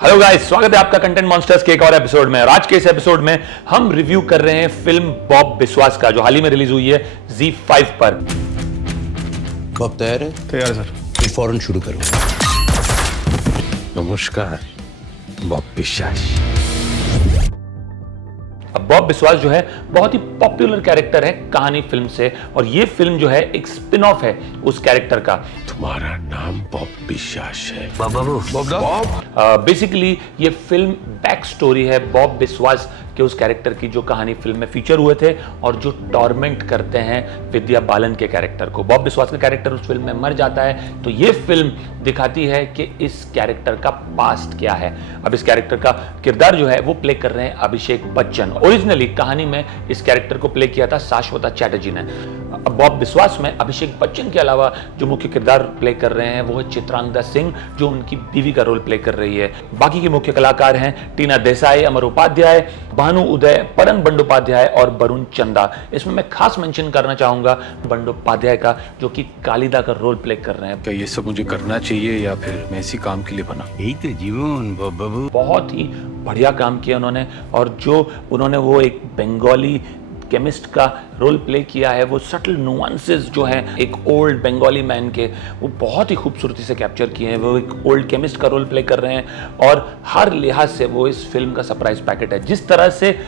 Hello guys, स्वागत है आपका कंटेंट मॉन्स्टर्स के एक और एपिसोड में। और आज के इस एपिसोड में हम रिव्यू कर रहे हैं फिल्म बॉब बिस्वास का, जो हाल ही में रिलीज हुई है ZEE5 पर। बॉब तैयार है? तैयार है सर। फिर फौरन शुरू करो। नमस्कार बॉब बिस्वास। अब बॉब बिस्वास जो है बहुत ही पॉपुलर कैरेक्टर है कहानी फिल्म से, और ये फिल्म जो है एक स्पिन ऑफ है उस कैरेक्टर का। तुम्हारा नाम बॉब बिस्वास है? बेसिकली ये फिल्म बैक स्टोरी है बॉब बिस्वास के उस कैरेक्टर की जो कहानी फिल्म में फीचर हुए थे और जो टॉर्मेंट करते हैं विद्या बालन के कैरेक्टर को। बॉब बिस्वास का कैरेक्टर उस फिल्म में मर जाता है, तो ये फिल्म दिखाती है कि इस कैरेक्टर का पास्ट क्या है। अब इस कैरेक्टर का किरदार जो है वो प्ले कर रहे हैं अभिषेक बच्चन। ओरिजिनली कहानी में इस कैरेक्टर को प्ले किया था शाश्वता चैटर्जी ने। अब बॉब बिस्वास में अभिषेक बच्चन के अलावा जो मुख्य किरदार प्ले कर रहे हैं वो है चित्रांगदा सिंह, जो उनकी बीवी का रोल प्ले कर रही है। बाकी के मुख्य कलाकार हैं टीना देसाई, अमर उपाध्याय, भानु उदय, परन बंडोपाध्याय और वरुण चंदा। इसमें मैं खास मेंशन करना चाहूंगा बंडोपाध्याय का, जो कि कालिदा का रोल प्ले कर रहे हैं। क्या ये सब मुझे करना चाहिए या फिर मैं इसी काम के लिए बना? यही तो जीवन बाबू। बहुत ही बढ़िया काम किया उन्होंने, और जो उन्होंने वो एक बंगाली केमिस्ट का रोल प्ले किया है, वो सटल नुआंसेस जो हैं एक ओल्ड बंगाली मैन के, वो बहुत ही खूबसूरती से कैप्चर किए हैं। वो एक ओल्ड केमिस्ट का रोल प्ले कर रहे हैं और हर लिहाज से वो इस फिल्म का सरप्राइज पैकेट है। जिस तरह से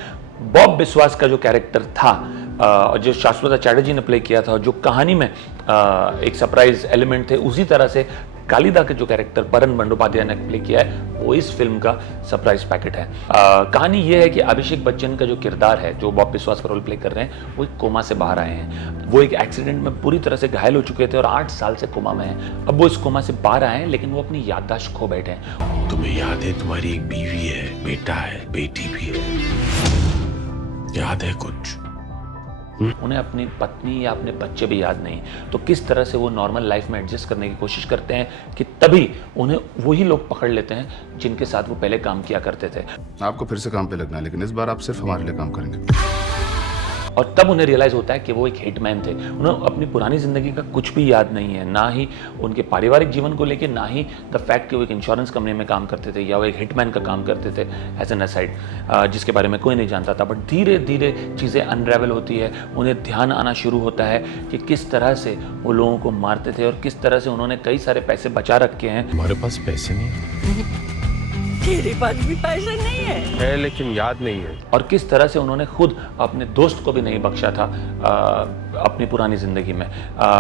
बॉब बिस्वास का जो कैरेक्टर था और जो शाश्वता चैटर्जी ने प्ले किया था, जो कहानी में एक सरप्राइज एलिमेंट थे, उसी तरह से कालिदा के जो कैरेक्टर परन बंडोपाध्याय ने प्ले किया है वो इस फिल्म का सरप्राइज पैकेट है। कहानी ये है कि अभिषेक बच्चन का जो किरदार है, जो बॉब बिस्वास का रोल प्ले कर रहे हैं, वो एक कोमा से बाहर आए हैं। वो एक एक्सीडेंट में पूरी तरह से घायल हो चुके थे और 8 साल से कोमा में हैं। अब वो इस कोमा से बाहर आए हैं, लेकिन वो अपनी याददाश्त खो बैठे हैं। तुम्हें याद है तुम्हारी एक बीवी है, बेटा है, बेटी भी है? याद है कुछ? उन्हें अपनी पत्नी या अपने बच्चे भी याद नहीं, तो किस तरह से वो नॉर्मल लाइफ में एडजस्ट करने की कोशिश करते हैं कि तभी उन्हें वही लोग पकड़ लेते हैं जिनके साथ वो पहले काम किया करते थे। आपको फिर से काम पे लगना है, लेकिन इस बार आप सिर्फ हमारे लिए काम करेंगे। और तब उन्हें रियलाइज होता है कि वो एक हिटमैन थे। उन्हें अपनी पुरानी जिंदगी का कुछ भी याद नहीं है, ना ही उनके पारिवारिक जीवन को लेके, ना ही द फैक्ट कि वो एक इंश्योरेंस कंपनी में काम करते थे या वो एक हिटमैन का काम करते थे एज एन असाइड, जिसके बारे में कोई नहीं जानता था। बट धीरे धीरे चीज़ें अनरेवल होती है, उन्हें ध्यान आना शुरू होता है कि किस तरह से वो लोगों को मारते थे और किस तरह से उन्होंने कई सारे पैसे बचा रखे हैं। हमारे पास पैसे नहीं तेरे पास भी पैसा नहीं है, लेकिन याद नहीं है। और किस तरह से उन्होंने खुद अपने दोस्त को भी नहीं बख्शा था अपनी पुरानी ज़िंदगी में।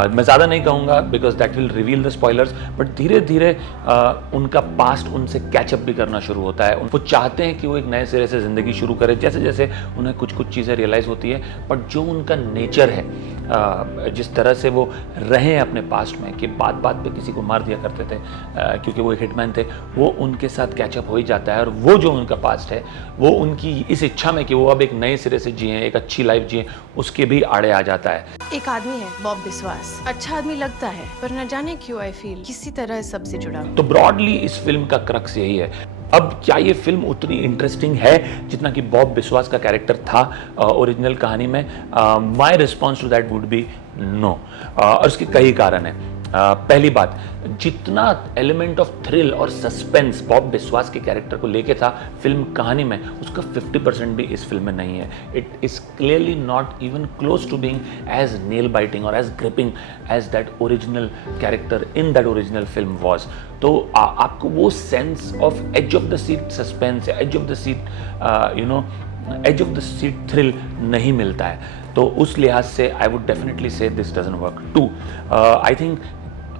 मैं ज़्यादा नहीं कहूँगा because that will reveal the spoilers, but धीरे धीरे उनका पास्ट उनसे कैचअप भी करना शुरू होता है। वो चाहते हैं कि वो एक नए सिरे से ज़िंदगी शुरू करें, जैसे जैसे उन्हें कुछ कुछ चीज़ें रियलाइज़ होती है। बट जो उनका नेचर है, जिस तरह से वो रहे हैं अपने पास्ट में कि बात बात पे किसी को मार दिया करते थे क्योंकि वो एक हिटमैन थे, वो उनके साथ कैचअप हो ही जाता है। और वो जो उनका पास्ट है, वो उनकी इस इच्छा में कि वो अब एक नए सिरे से जिए, एक अच्छी लाइफ जिए, उसके भी आड़े आ जाता है। एक आदमी है बॉब बिस्वास, अच्छा आदमी लगता है, पर न जाने क्यों आई फील किसी तरह सबसे जुड़ा। तो ब्रॉडली इस फिल्म का क्रक्स यही है। अब क्या ये फिल्म उतनी इंटरेस्टिंग है जितना कि बॉब बिस्वास का कैरेक्टर था ओरिजिनल कहानी में? My response to that would be no, और उसके कई कारण हैं। पहली बात, जितना एलिमेंट ऑफ थ्रिल और सस्पेंस बॉब बिस्वास के कैरेक्टर को लेके था फिल्म कहानी में, उसका 50% भी इस फिल्म में नहीं है। It is clearly not even close to being as nail biting और as gripping as that original character in that original film was. तो आपको वो sense of edge of the seat suspense, edge of the seat edge of the seat thrill नहीं मिलता है। तो उस लिहाज से I would definitely say this doesn't work. 2, I think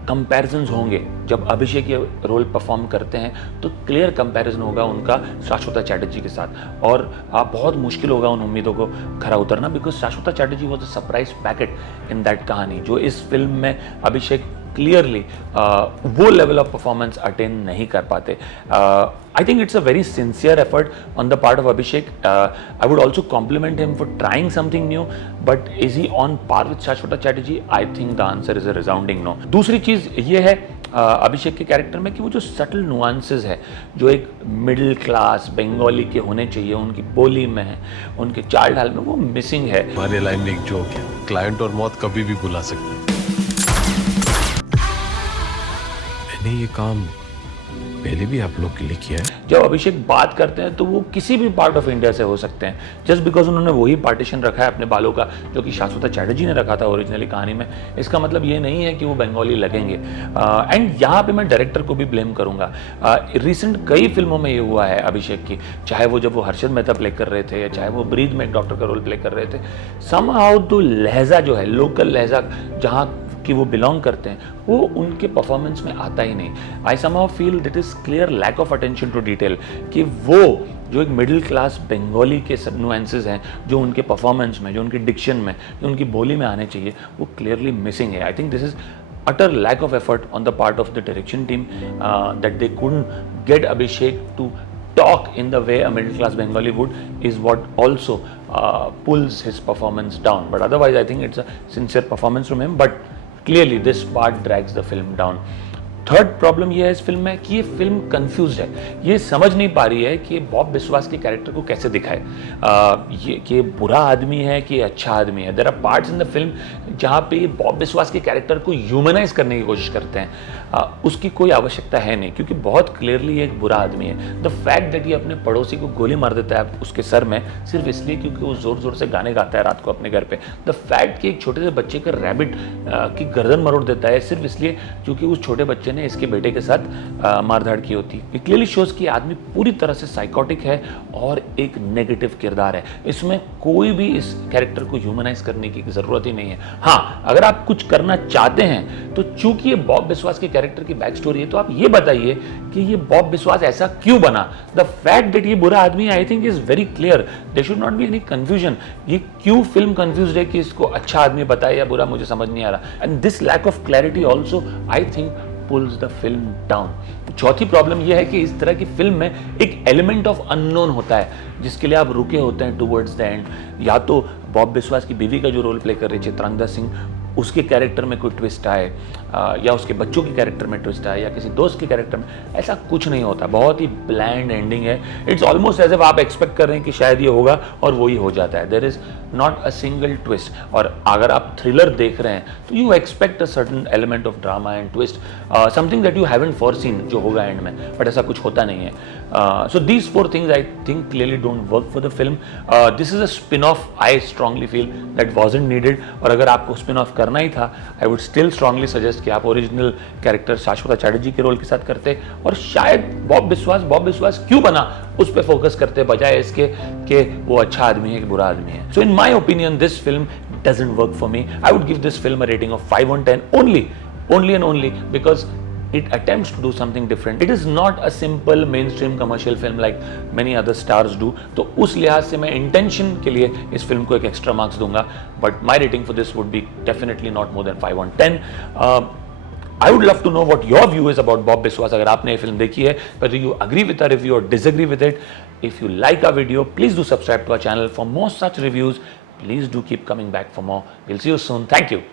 comparisons होंगे जब अभिषेक ये रोल परफॉर्म करते हैं, तो क्लियर कंपैरिजन होगा उनका शाश्वता चैटर्जी के साथ, और बहुत मुश्किल होगा उन उम्मीदों को खरा उतरना, because Shashwata Chatterjee was a surprise packet in that Kahaani, जो इस फिल्म में अभिषेक क्लियरली वो लेवल ऑफ परफॉर्मेंस अटेन नहीं कर पाते। I think it's a very sincere effort on the part of Abhishek. I would also compliment him for trying something new, but is he on par with Shashwata Chatterjee? I think the answer is a resounding no. दूसरी चीज ये है अभिषेक के character में कि वो जो subtle nuances है, जो एक मिडिल क्लास बंगाली के होने चाहिए, उनकी बोली में, उनके चाल ढाल में, वो मिसिंग है। हमारे लाइन में एक जोक है, क्लाइंट और मौत कभी भी बुला सकते हैं। मैंने ये काम पहले भी आप लोग के लिए किया है। जब अभिषेक बात करते हैं तो वो किसी भी पार्ट ऑफ इंडिया से हो सकते हैं, जस्ट बिकॉज उन्होंने वही पार्टीशन रखा है अपने बालों का जो कि शाश्वता चैटर्जी ने रखा था ओरिजिनली कहानी में। इसका मतलब ये नहीं है कि वो बंगाली लगेंगे। एंड यहाँ पे मैं डायरेक्टर को भी ब्लेम करूँगा। रिसेंट कई फिल्मों में ये हुआ है अभिषेक की, चाहे वो जब वो हर्षद मेहता प्ले कर रहे थे या चाहे वो ब्रीद में एक डॉक्टर का रोल प्ले कर रहे थे, समहाउ तो लहजा जो है, लोकल लहजा जहाँ कि वो बिलोंग करते हैं, वो उनके परफॉर्मेंस में आता ही नहीं। I somehow feel that is clear lack of attention to detail कि वो जो एक मिडिल क्लास बंगाली के नुएंसेस हैं जो उनके परफॉर्मेंस में, जो उनके डिक्शन में, जो उनकी बोली में आने चाहिए, वो क्लियरली मिसिंग है। I think this is utter lack of effort on the part of the direction team that they couldn't get Abhishek to talk in the way a middle class Bengali would is what also pulls his performance down. But otherwise I think it's a sincere performance from him, but clearly this part drags the film down. Third problem ये है इस film में कि ये film confuse है, ये समझ नहीं पा रही है कि बॉब बिस्वास के कैरेक्टर को कैसे दिखाए, ये कि बुरा आदमी है कि अच्छा आदमी है। There are parts in the film जहाँ पे ये बॉब बिस्वास के कैरेक्टर को ह्यूमनाइज करने की कोशिश करते हैं। उसकी कोई आवश्यकता है नहीं, क्योंकि बहुत क्लियरली एक बुरा आदमी है। द फैक्ट दैट ये अपने पड़ोसी को गोली मार देता है उसके सर में सिर्फ इसलिए क्योंकि वो जोर जोर से गाने गाता है रात को अपने घर पे। द फैक्ट कि एक छोटे से बच्चे का रैबिट की गर्दन मरोड़ देता है सिर्फ इसलिए क्योंकि उस छोटे बच्चे ने इसके बेटे के साथ मारधाड़ की होती। इट क्लियरली शोज कि आदमी पूरी तरह से साइकोटिक है और एक नेगेटिव किरदार है। इसमें कोई भी इस कैरेक्टर को ह्यूमनाइज करने की जरूरत ही नहीं है। हाँ, अगर आप कुछ करना चाहते हैं तो चूंकि ये बॉब बिस्वास के कैरेक्टर की बैक स्टोरी है, तो आप ये बताइए कि ये बॉब बिस्वास ऐसा क्यों बना। द फैक्ट दैट ये बुरा आदमी है I think is very clear, there should not be any confusion. ये क्यों फिल्म कंफ्यूज है कि इसको अच्छा आदमी बताए या बुरा, मुझे समझ नहीं आ रहा। And this lack of clarity also I think pulls the film down. चौथी प्रॉब्लम यह है कि इस तरह की फिल्म में एक एलिमेंट ऑफ अननोन होता है जिसके लिए आप रुके होते हैं टुवर्ड्स द एंड। या तो बॉब बिस्वास की बीवी का जो रोल प्ले कर रही है चित्रांगदा सिंह, उसके कैरेक्टर में कोई ट्विस्ट आए या उसके बच्चों के कैरेक्टर में ट्विस्ट आए या किसी दोस्त के कैरेक्टर में, ऐसा कुछ नहीं होता। बहुत ही ब्लैंड एंडिंग है। इट्स ऑलमोस्ट एज इफ आप एक्सपेक्ट कर रहे हैं कि शायद ये होगा और वो ही हो जाता है। There is not a single twist. और अगर आप थ्रिलर देख रहे हैं तो you expect a certain element of drama and twist, something that you haven't foreseen जो होगा एंड में, बट ऐसा कुछ होता नहीं है। So these four things I think clearly don't work for the film. This is a spin off, I strongly feel that wasn't needed. और अगर आपको स्पिन ऑफ करना ही था, I would still strongly suggest कि आप ओरिजिनल कैरेक्टर शाश्वता चैटर्जी के role के साथ करते और शायद बॉब बिस्वास क्यों बना उस पर फोकस करते बजाय इसके कि वो अच्छा आदमी है कि बुरा आदमी है। So in my opinion this film doesn't work for me. I would give this film a rating of 5 on 10 only and only because it attempts to do something different. It is not a simple mainstream commercial film like many other stars do. तो उस लिहाज से मैं intention के लिए इस film को एक एक्स्ट्रा मार्क्स दूंगा, but my rating for this would be definitely not more than 5 on 10. I would love to know what your view is about Bob Biswas. अगर आपने ये फिल्म देखी है, whether you agree with our review or disagree with it. If you like our video, please do subscribe to our channel for more such reviews. Please do keep coming back for more. We'll see you soon. Thank you.